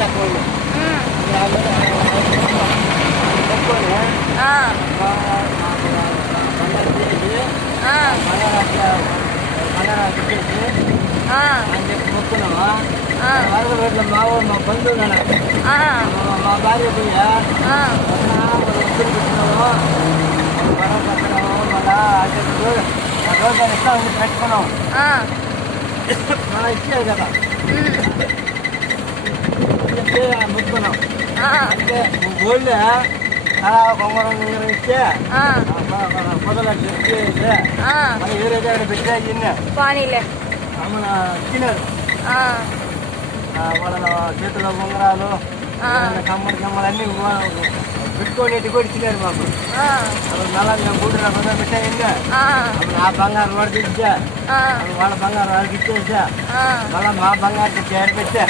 తక్కువ అని చెప్పి మొక్కున్నాము. వరద రోడ్లు మా ఊరు మా బంధువులు మా భార్య పోయి ఒత్తిడి పెట్టినాము, గొడవ పెట్టినాము. మళ్ళీ రోజు ఇస్తామని పెట్టుకున్నాము. మనం ఇచ్చేది కదా చెప్పి మొక్కున్నాం. అంటే గోల్డ్ అలా కొంగరం ఇస్తే పొదలు ఇస్తే మళ్ళీ వేరే దగ్గర పెట్టే తిన్నా మన తిన్నారు. వాళ్ళ చేతిలో ఉంగరాలు కమ్మలు అన్నీ పెట్టుకోనేటి కూడా ఇచ్చినారు మాకు. మళ్ళా మేము గుడి కొంత పెట్టాయిందా అప్పుడు ఆ బంగారు వాడికి ఇచ్చా, వాళ్ళ బంగారు వాళ్ళకి ఇచ్చేసా, మళ్ళీ మా బంగారు చేరు పెట్టా,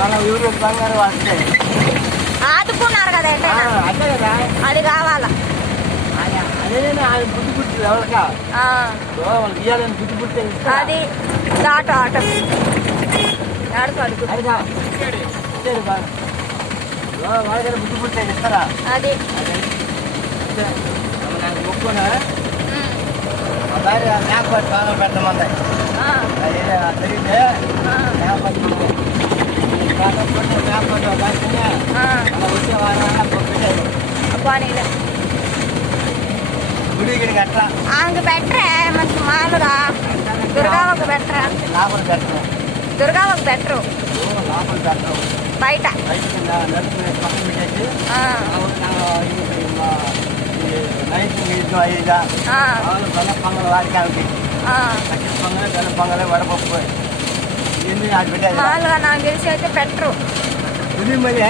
మళ్ళీ ఊరు బంగారు వాళ్ళకి ఆదుకున్నారు కదా. అదే కదా అది కావాలా అదే ఆయన బుద్ధి పుట్టి ఎవరికా వాళ్ళకి ఇవ్వాలని బుద్ధి పుట్టి అది ఆటో ఆటో వాళ్ళ బుద్ధి పుట్టి ఇస్తారా? అది మొక్కున మా భార్య మేకపాటి బాగా పెట్టమంది. జరిగితే మేకపాటి మేకపాటి వచ్చే వారం పెట్టారు గుడి గిడికి అట్లా ఆమెకు బెటరే మంచి మామూలుగా. దుర్గావకు బెటరా? లోపల పెట్టరు, దుర్గావకు బెటరు. లోపల పెట్టరు, బయట నడుపు పక్కన పెట్టేసి నైట్ నీళ్ళు అయ్యేదా బెల్ల పొంగల్ వారికి ఆమెకి కట్టి పొంగలే బెల్ల పొంగలే వడపప్పు ఇవన్నీ అది పెట్టేది. మామూలుగా నాకు తెలిసి అయితే పెట్టరు. గుడి మరి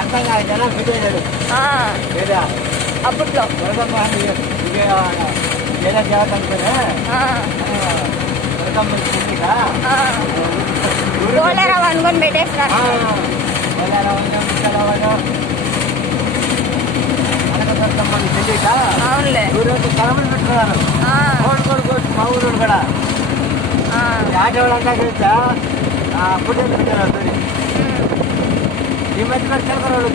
అర్థం కాదు జనం పెట్టేది లేదా అప్పట్లో దుర్గమ్మ ఏదో దేవత అనుకునే దుర్గమ్మ గోళరావు అనుకొని పెట్టేసినారు. దుర్గమ్మని తెలియక అవునులే ఊరోజు కలమలు పెట్టుకున్నారు. మా ఊరు కూడా ఆటవాళ్ళు అంతా కలిసా ఫుడ్ పెట్టారు. ఈ మధ్య చిలకరోళ్ళు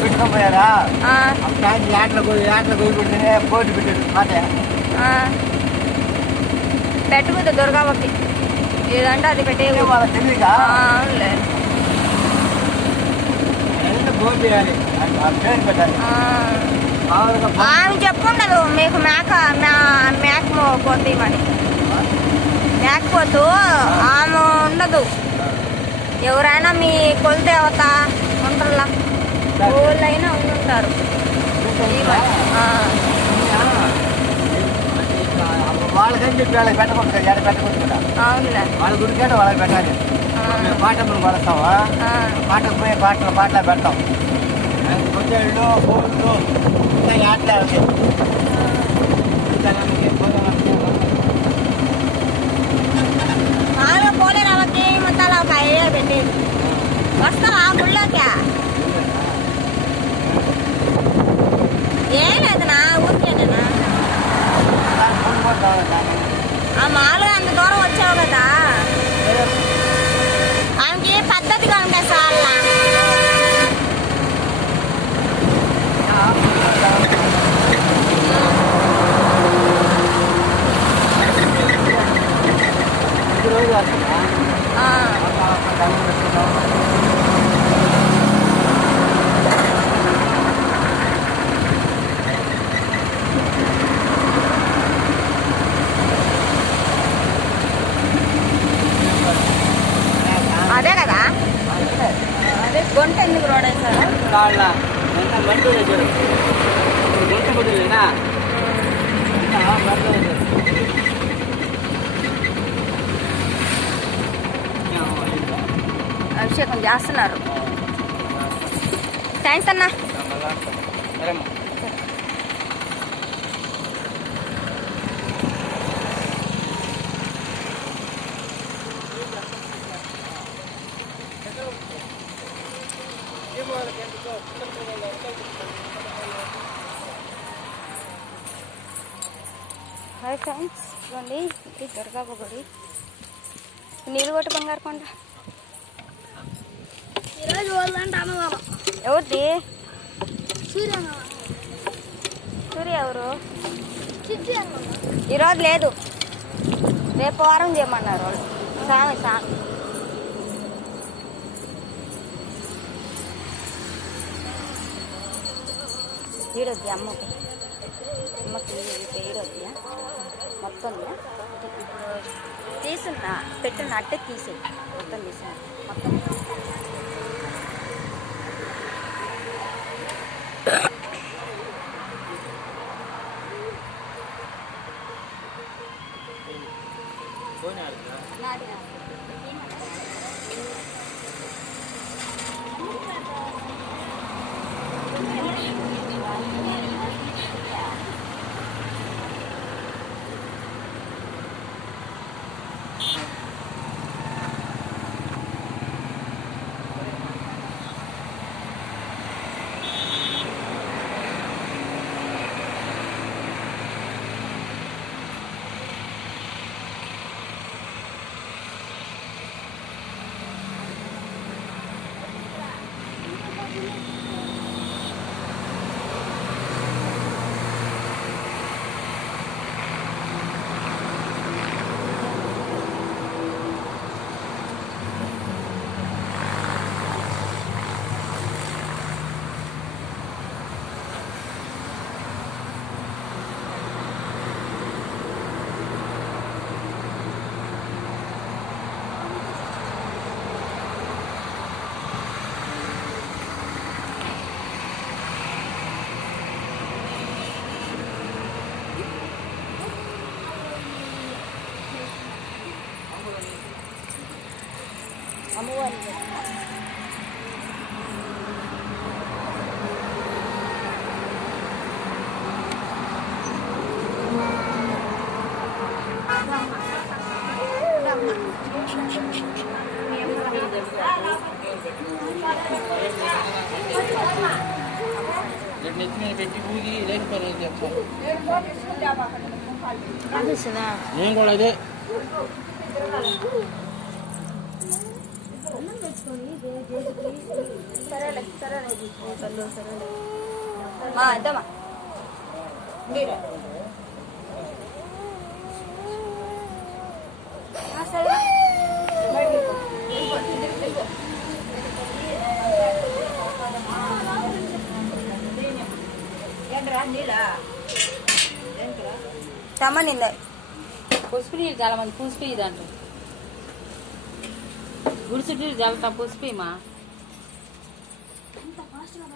పెట్టుకోపోయారా ఆటలు గోయి పెడితేనే పోటీ పెట్టాడు మాట పెట్టకూడదు. దుర్గావకి ఏదంటే అది పెట్టే వాళ్ళకి తెలియక అవునులే గోల్ చేయాలి పేరు పెట్టాలి. ఆమె చెప్పుండదు మీకు మేక పోతాయి మరి మేకపోతూ ఆమె ఉండదు. ఎవరైనా మీ కొలదేవత ఉంటారులా ఊళ్ళైనా ఉండుంటారు. వాళ్ళకని చెప్పి వాళ్ళకి పెట్టకూడదు కదా, పెట్టకూడదు కదా. అవునులే వాళ్ళ గుడికాడ వాళ్ళకి పెట్టాలి. మేము పాటలు పడతామా, పాటకు పోయే పాటలు పెడతాం. పొద్దుళ్ళు కోళ్ళు ఇంకా ఆటలే అవుతాయి. మాలో పోలేరావకి మొత్తాలు ఒక ఐడియా పెట్టేది. వస్తావా గుళ్ళోకి? ఏం లేదు నా ఊరికేనా మామూలుగా అంత దూరం వచ్చావు కదా. ఆమెకి పద్ధతిగా ఉంటాయి సార్. అదే కదా అదే గొంట ఎందుకు రోడ్ వేసారు? అభిషేకం చేస్తున్నారు. థ్యాంక్స్ అన్నా. హాయ్ ఫ్రెండ్స్, చూడండి ఇది దుర్గాబాబు గుడి. నీళ్ళు కొట్టు బంగారు కొండ. ఎవరిది? సూర్య ఎవరు? ఈరోజు లేదు, రేపు వారం చేయమన్నారు వాళ్ళు. సామి ఈడొద్ది అమ్మకి ఈడొద్ది మొత్తం తీసున్నా పెట్టున్న అట్టే తీసేయి. మొత్తం తీసిన మొత్తం అమ్మవారి నేను కూడా అదే సరేలే ఇద్దామా సరే తమ్మనిందా పుష్పి నీళ్ళు చాలా మంది పుష్పి ఇది అంటారు. గుడిసి నీళ్ళు చాలా పుష్పి మా అంత ఫాస్ట్గా